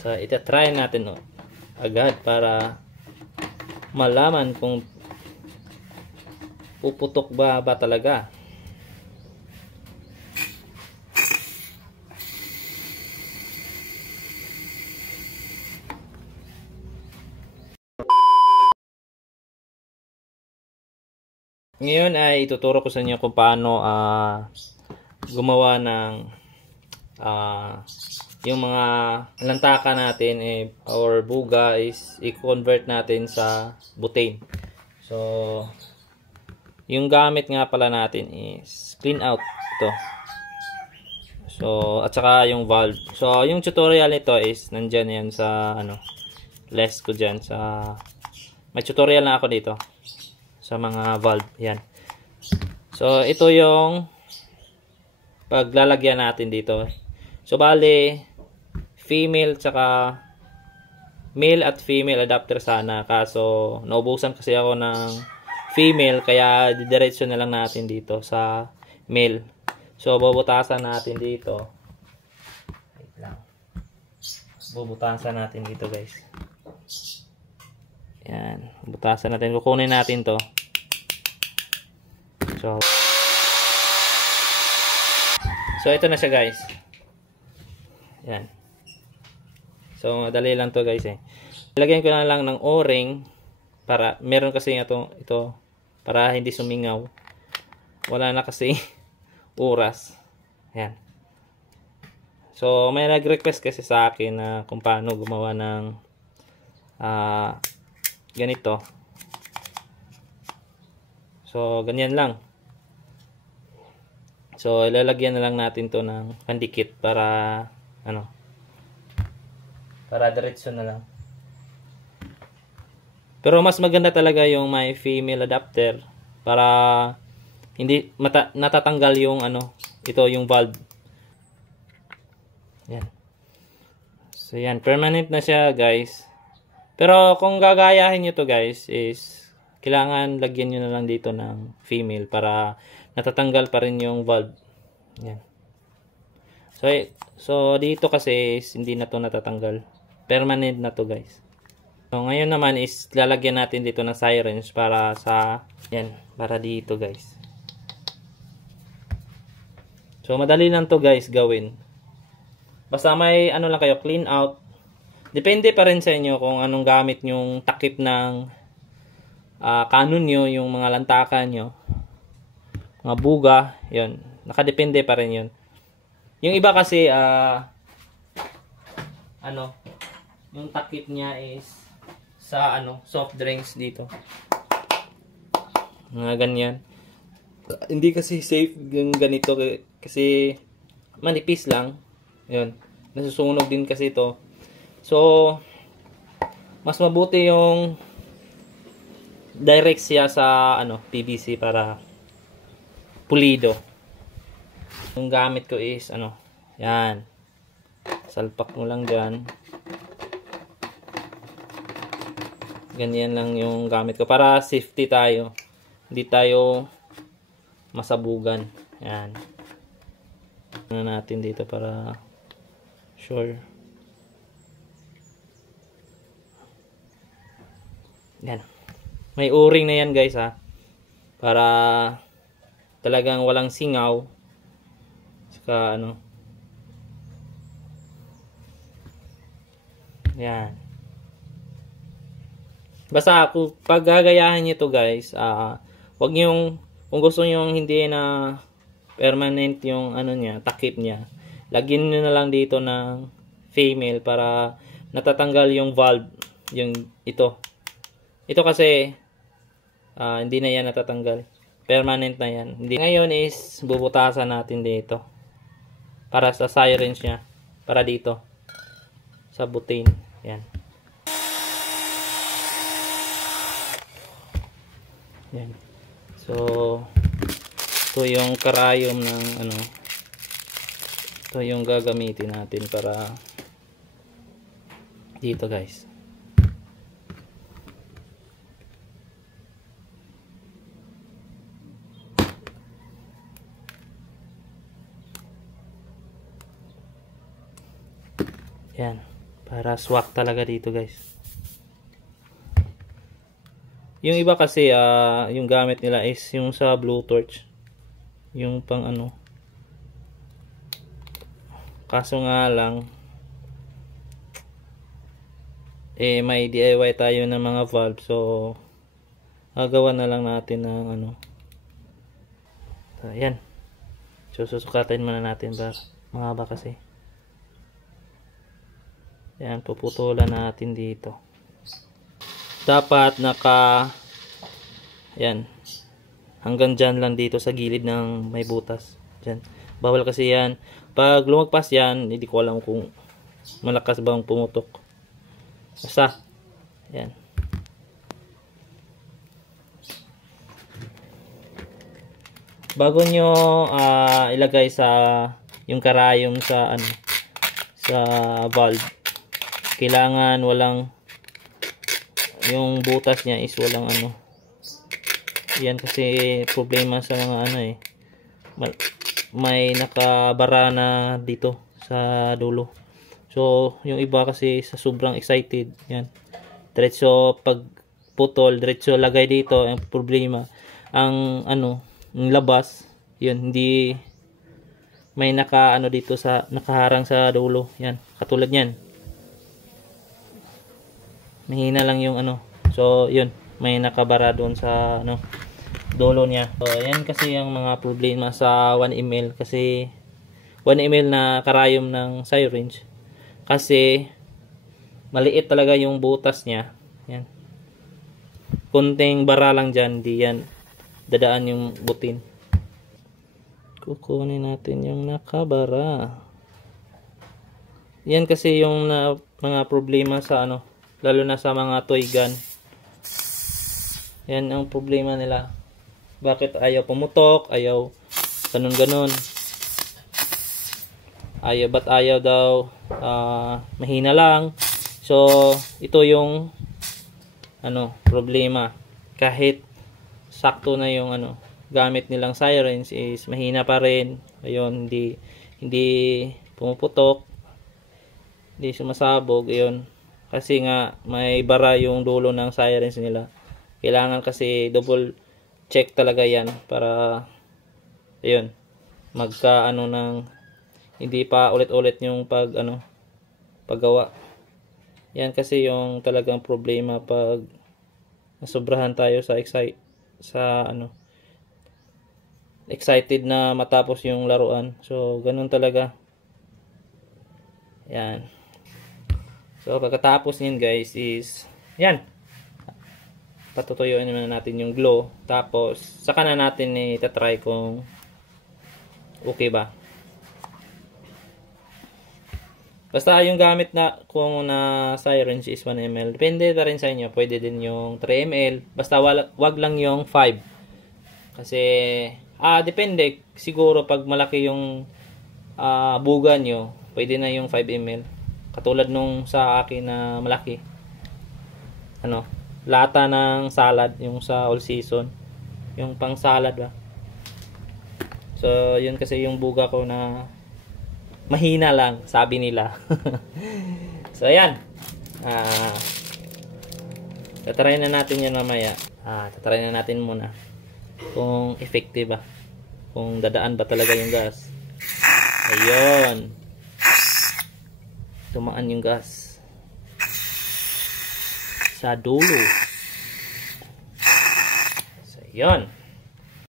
So, itatry natin agad para malaman kung puputok ba talaga. Ngayon ay ituturo ko sa inyo kung paano gumawa ng yung mga lantaka natin or buga is i-convert natin sa butane. So, yung gamit nga pala natin is clean out ito. So, at saka yung valve. So, yung tutorial nito is nandyan yan sa list ko dyan sa may tutorial na ako dito sa mga valve. Yan. So, ito yung paglalagyan natin dito. So, bali female tsaka male at female adapter sana. Kaso, naubusan kasi ako ng female. Kaya, didiretso na lang natin dito sa male. So, bubutasan natin dito. Wait lang. Bubutasan natin dito, guys. Yan. Bubutasan natin. Kukunin natin to. So, ito na siya, guys. Yan. So, madali lang to, guys, Lagyan ko na lang ng o-ring para, meron kasi ito para hindi sumingaw. Wala na kasi oras. Yan. So, may nag-request kasi sa akin na kung paano gumawa ng ganito. So, ganyan lang. So, ilalagyan na lang natin to ng pandikit para para diretso na lang. Pero mas maganda talaga yung may female adapter para hindi natatanggal yung ito yung valve. Yan. So, yan, permanent na siya, guys. Pero kung gagayahin niyo to, guys, is kailangan lagyan niyo na lang dito ng female para natatanggal pa rin yung valve. Yan. So dito kasi hindi na to natatanggal. Permanent na to, guys. So ngayon naman is lalagyan natin dito ng sirens para sa para dito, guys. So madali lang to, guys, gawin. Basta may lang kayo, clean out. Depende pa rin sa inyo kung anong gamit yung takip ng canon nyo, yung mga lantakan nyo, mga buga, yun. Nakadepende pa rin yun. Yung iba kasi, yung takip niya is sa soft drinks dito. Mga ganyan. Hindi kasi safe yung ganito kasi manipis lang. Yun. Nasusunog din kasi ito. So, mas mabuti yung direct siya sa PVC para pulido. Yung gamit ko is yan. Salpak mo lang dyan. Ganyan lang yung gamit ko para safety tayo. Hindi tayo masabugan. Yan. Ano natin dito para sure. Yan. May o-ring na yan, guys, para talagang walang singaw. Saka yan. Basta kung paggagayahan niyo to, guys, wag niyo kung gusto niyo hindi na permanent yung niya, takip niya. Lagyan niyo na lang dito ng female para natatanggal yung valve, yung ito. Ito kasi hindi na yan natatanggal. Permanent na yan. Ngayon is bubutasan natin dito. Para sa sirens niya. Para dito. Sa butane. Yan. Yan. So, ito yung karayom ng ito yung gagamitin natin para dito, guys. Yan. Para swak talaga dito, guys. Yung iba kasi yung gamit nila is yung sa Bluetooth. Yung pang ano. Kaso nga lang may DIY tayo ng mga valve, so gagawa na lang natin ng ano. Ayan. So susukatin muna natin ba mahaba kasi. Ayan, puputulan natin dito. Dapat ayan, hanggang dyan lang dito sa gilid ng may butas. Dyan. Bawal kasi yan. Pag lumagpas yan, hindi ko alam kung malakas bang pumutok. Basta, ayan. Bago nyo ilagay sa yung karayom sa ano, sa valve, kailangan walang yung butas niya is walang ano. Yan kasi problema sa mga ano may nakabara na dito sa dulo. So yung iba kasi sa sobrang excited, yan, diretso pag putol, diretso lagay dito. Ang problema, ang ano, yung labas, yun, hindi may naka ano dito sa nakaharang sa dulo. Yan, katulad niyan, mahina lang yung ano. So yun, may nakabara doon sa ano, dulo niya. So yan kasi yung mga problema sa 1 ml, kasi 1 ml na karayom ng syringe, kasi maliit talaga yung butas niya. Yan, kunting bara lang dyan, di yan dadaan yung butin. Kukunin natin yung nakabara. Yan kasi yung mga problema sa ano, lalo na sa mga toy gun. Yan ang problema nila. Bakit ayaw pumutok, ayaw ganun-ganun. Ba't ayaw daw mahina lang. So ito yung ano, problema. Kahit sakto na yung ano gamit nilang sirens is mahina pa rin. Ayun, hindi pumuputok, hindi sumasabog. Ayun, kasi nga may bara yung dulo ng sirens nila. Kailangan kasi double check talaga yan para ayun, magka ano ng hindi pa ulit-ulit yung paggawa. Yan kasi yung talagang problema pag nasobrahan tayo sa excited na matapos yung laruan. So ganun talaga. Yan. So pagkatapos niyan, guys, is yan, patutuyuin naman natin yung glow. Tapos saka na natin itatry kung okay ba. Basta yung gamit na kung na syringe is 1 ml. Depende na rin sa inyo. Pwede din yung 3 ml. Basta wag lang yung 5. Kasi depende. Siguro pag malaki yung buga nyo, pwede na yung 5 ml. Katulad nung sa akin na malaki. Ano, lata ng salad, yung sa all season. Yung pang salad ba. So yun kasi yung buga ko na mahina lang, sabi nila. So ayan, tatry na natin yan mamaya. Tatry na natin muna kung effective ba, kung dadaan ba talaga yung gas. Ayun, tumaan yung gas sa dulo. So ayun.